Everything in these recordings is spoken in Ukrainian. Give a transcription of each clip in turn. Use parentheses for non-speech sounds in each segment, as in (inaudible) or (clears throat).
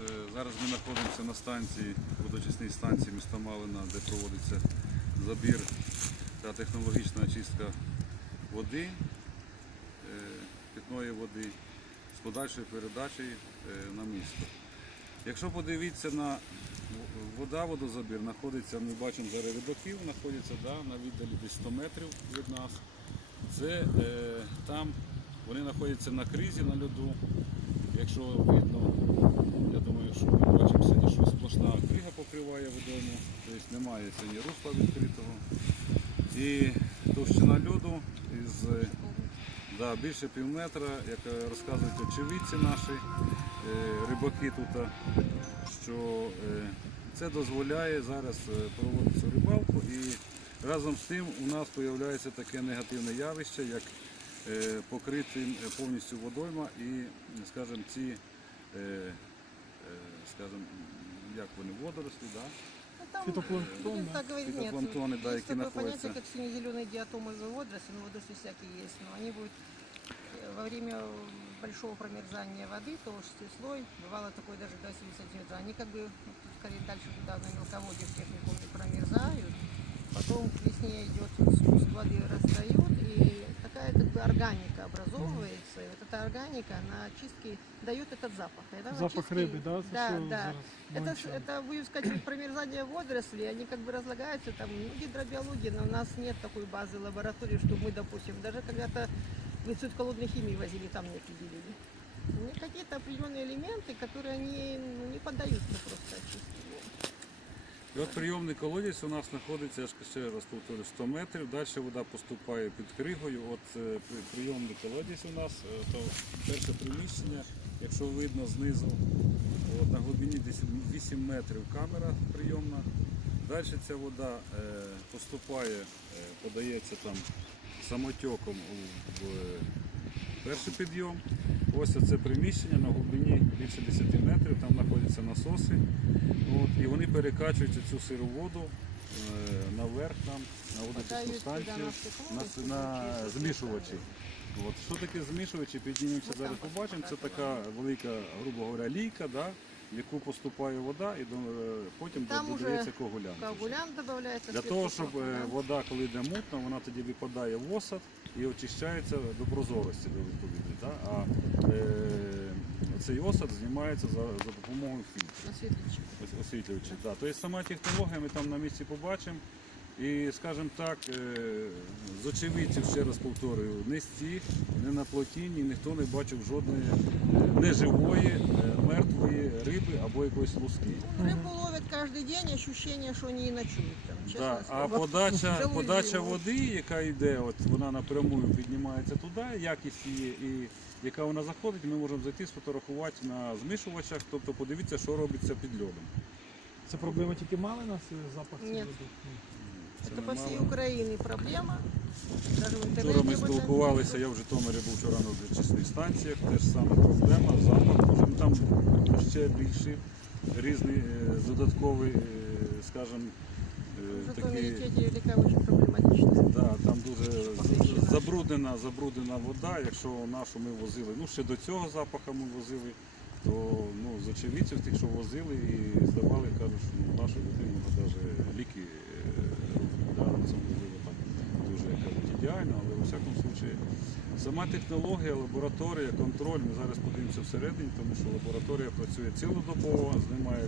Е, Зараз ми знаходимося на станції, водочисній станції міста Малина, де проводиться забір та технологічна очистка води, е, питної води з подальшою передачею е, на місто. Якщо подивитися на вода, водозабір знаходиться, ми бачимо зараз рибаків, знаходяться да, на віддалі десь 100 метрів від нас. Це е, там вони знаходяться на кризі, на льоду. Якщо видно, що ми бачимо що сплошна крига покриває водойму, тобто немає сьогодні русла відкритого. І товщина льоду із е, да, більше пів метра, як е, розказують очевидці наші е, рибаки тут, що е, це дозволяє зараз е, проводити цю рибалку і разом з тим у нас з'являється таке негативне явище, як е, покрити е, повністю водойма і, скажімо, ці, е, е, скажімо, як вони, водорослі, да? Ну, там, Фитопланктон, будем да? так говорить, нет. Фитопланктоны, да, есть які такое находятся. понятие, как сине-зеленые диатомовые водоросли, ну, водоросли всякие есть, но они будут э, во время большого промерзания воды, толстый слой, бывало такое даже до 7 сантиметров, они как бы, ну, тут скорее дальше туда на мелководье в техникуме промерзают, потом к весне идет спуск воды растает, органика образовывается, и вот эта органика на очистке дает этот запах. В Запах очистке- риби, да? Да, да. Это, это будем сказать, промерзание водорослей, они как бы разлагаются, там, ну, гидробиология, но у нас нет такой базы лаборатории, что мы, допустим, даже когда-то в институт холодной химии возили, там не определили. Какие-то определенные элементы, которые они ну, не поддаются просто очистке. І от прийомний колодязь у нас знаходиться, я ж ще раз повторю, 100 метрів. Далі вода поступає під кригою. От е, прийомний колодязь у нас, е, то перше приміщення, якщо видно знизу, от, на глибині 8 метрів камера прийомна. Далі ця вода е, поступає, подається там самотеком у в, перший підйом. Ось це приміщення на глибині більше 10 метрів, там знаходяться насоси. От, і вони перекачують цю сиру воду е, наверх там, на водочисну станцію, на на, змішувачі. От, що таке змішувачі? Піднімемося зараз, побачимо. Це така велика, грубо говоря, лійка, да, в яку поступає вода і до- е, потім Там додається уже коагулянт. Коагулянт добавляется. Для того, щоб е, вода, коли йде мутна, вона тоді випадає в осад і очищається до прозорості до відповідної. Да? А е, цей осад знімається за, за допомогою фільтрів ос- освітлювачів. Да. Тобто сама технологія ми там на місці побачимо. І, скажімо так, е, з очевидців, ще раз повторюю, ні стіг, ні на плотіні ніхто не бачив жодної е, неживої, е, мертвої або якоїсь луски. Рибу ловят кожен день, ощущення, що вони і ночують там, Да, а слово. подача, подача води, яка йде, от вона напряму піднімається туди, якість її і яка вона заходить, ми можемо зайти сфотографувати на змішувачах, тобто подивитися, що робиться під льодом. Це проблема тільки мали нас запах Ні. цієї води? Ні. Це Это по немало. Украине проблема. Вчора ми спілкувалися, я в Житомирі був вчора на водочисних станціях, теж саме проблема, запах, там ще більший, різний е, додатковий, е, скажімо, е, очень. Да, там дуже забруднена, забруднена вода. Якщо нашу ми возили, ну ще до цього запаху ми возили, то ну, з очевидців тих, що возили і здавали, кажуть, що ну, нашу людину навіть ліки е, робити. Да? Це можливо там дуже як ідеально, але у всякому случаї сама технологія, лабораторія, контроль, ми зараз подивимося всередині, тому що лабораторія працює цілодобово, знімає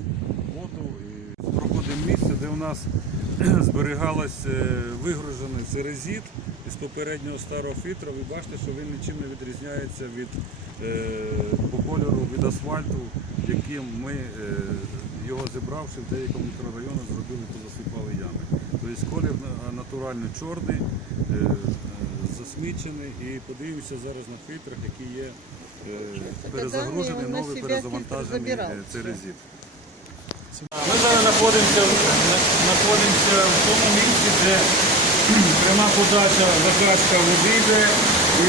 воду і проходимо місце, де у нас (clears throat) зберігалось е, вигружений церезит із попереднього старого фільтра. Ви бачите, що він нічим не відрізняється від е, по кольору від асфальту, яким ми е, його зібравши в деякому мікрорайоні, зробили, позасипали ями. Тобто колір натурально чорний, е, засмічений і подивимося зараз на фільтрах, які є е, перезавантажений фільтр забирав. е, церезит. Ми зараз знаходимося, знаходимося в тому місці, де пряма подача закачка води йде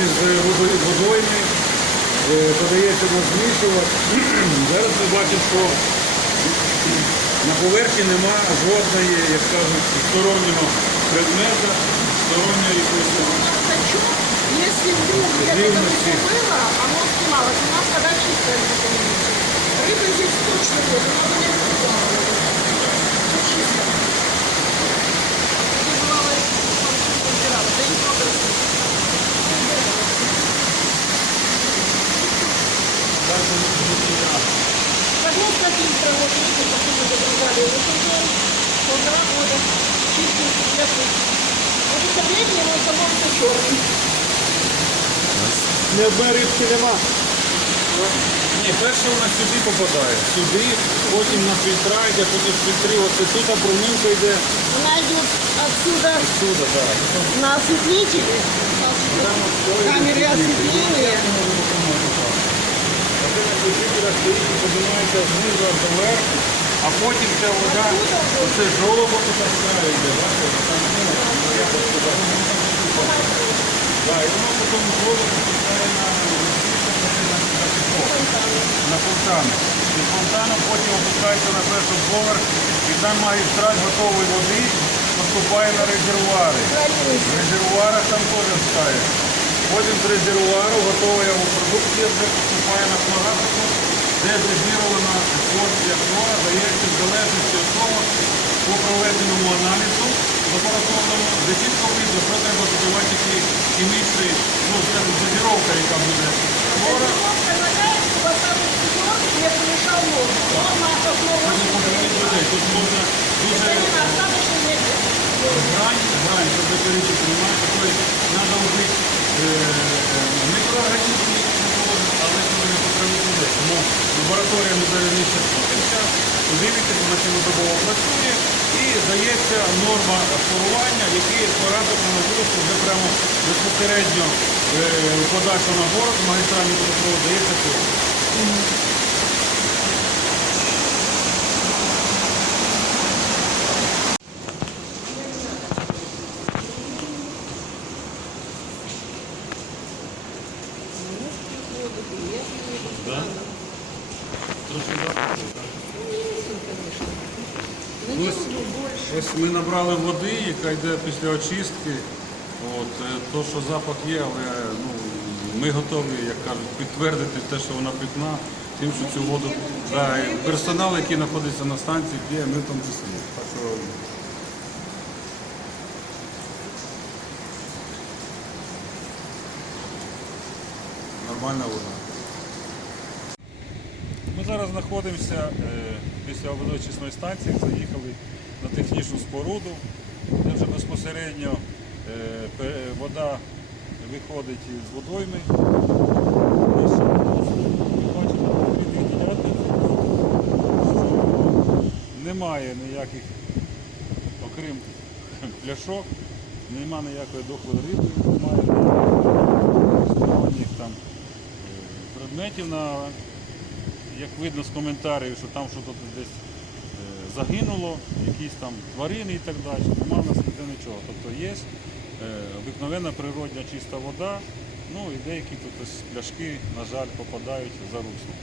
із водойми, подається на змішувач. (clears throat) Зараз ми бачимо, що на поверхні нема жодної, як кажуть, стороннього предмета, сторонньої якоїсь. хочу, если вдруг где-то Рівності. это было, оно снималось. У нас вода чистая в этом месте. Рыба здесь тоже проточной воды, но не Тут чисто. Тут бывало, убирала, да не трогала. Подложка фильтра, вот видите, как мы загружали его уже полтора года. Чистый, ясный. Вот это летний, но само все черный. Не рибки нема. Ні, перше вона сюди попадає. Сюди, потім на фільтра йде, потім фільтри, оце тут а промивка йде Она идет отсюда сюди, так. на осветлитель, камеры осветления. Один освітлителя стоїть і піднімається знизу аж доверху, а потім ця вода, оце жолобо тут краю йде, бачите, там. Да, і воно потім жолобо попадає на на фонтани. І фонтаном потім опускається на перший поверх, і там магістраль готової води поступає на резервуари. В резервуарах там теж ставить. Потім з резервуару готова його продукція вже поступає на флорасику, де дозірована порція флора дається в залежності від того, по проведеному аналізу лабораторному, де чітко видно, що треба додавати які хімічні, ну, скажімо, дозіровка, яка буде не людей. Тут можна дуже грань, грань, щоб корінчик приймаєте, тобто треба вбити е, мікроорганізми, але не. Тому лабораторія не завірніше час, на вона цілодобово працює і дається норма флорування, які порадок на вулиці вже прямо безпосередньо подача на магістральний водопровод дається тут. Ось, ось ми набрали води, яка йде після очистки. От, е, то, що запах є, але ну, ми готові, як кажуть, підтвердити те, що вона питна, тим, що цю воду да, персонал, який знаходиться на станції, п'є, ми там числі. Так нормальна вода. Ми зараз знаходимося е, після водочисної станції, заїхали на технічну споруду, де вже безпосередньо е, вода виходить з водойми. Немає ніяких, окрім пляшок, нема ніякої дохлої риби, немає ніяких там е, предметів на як видно з коментарів, що там щось десь е, загинуло, якісь там тварини і так далі. Нема в нас ніде нічого. Тобто є обикновена обикновенна природня чиста вода, ну і деякі тут пляшки, на жаль, попадають за русло.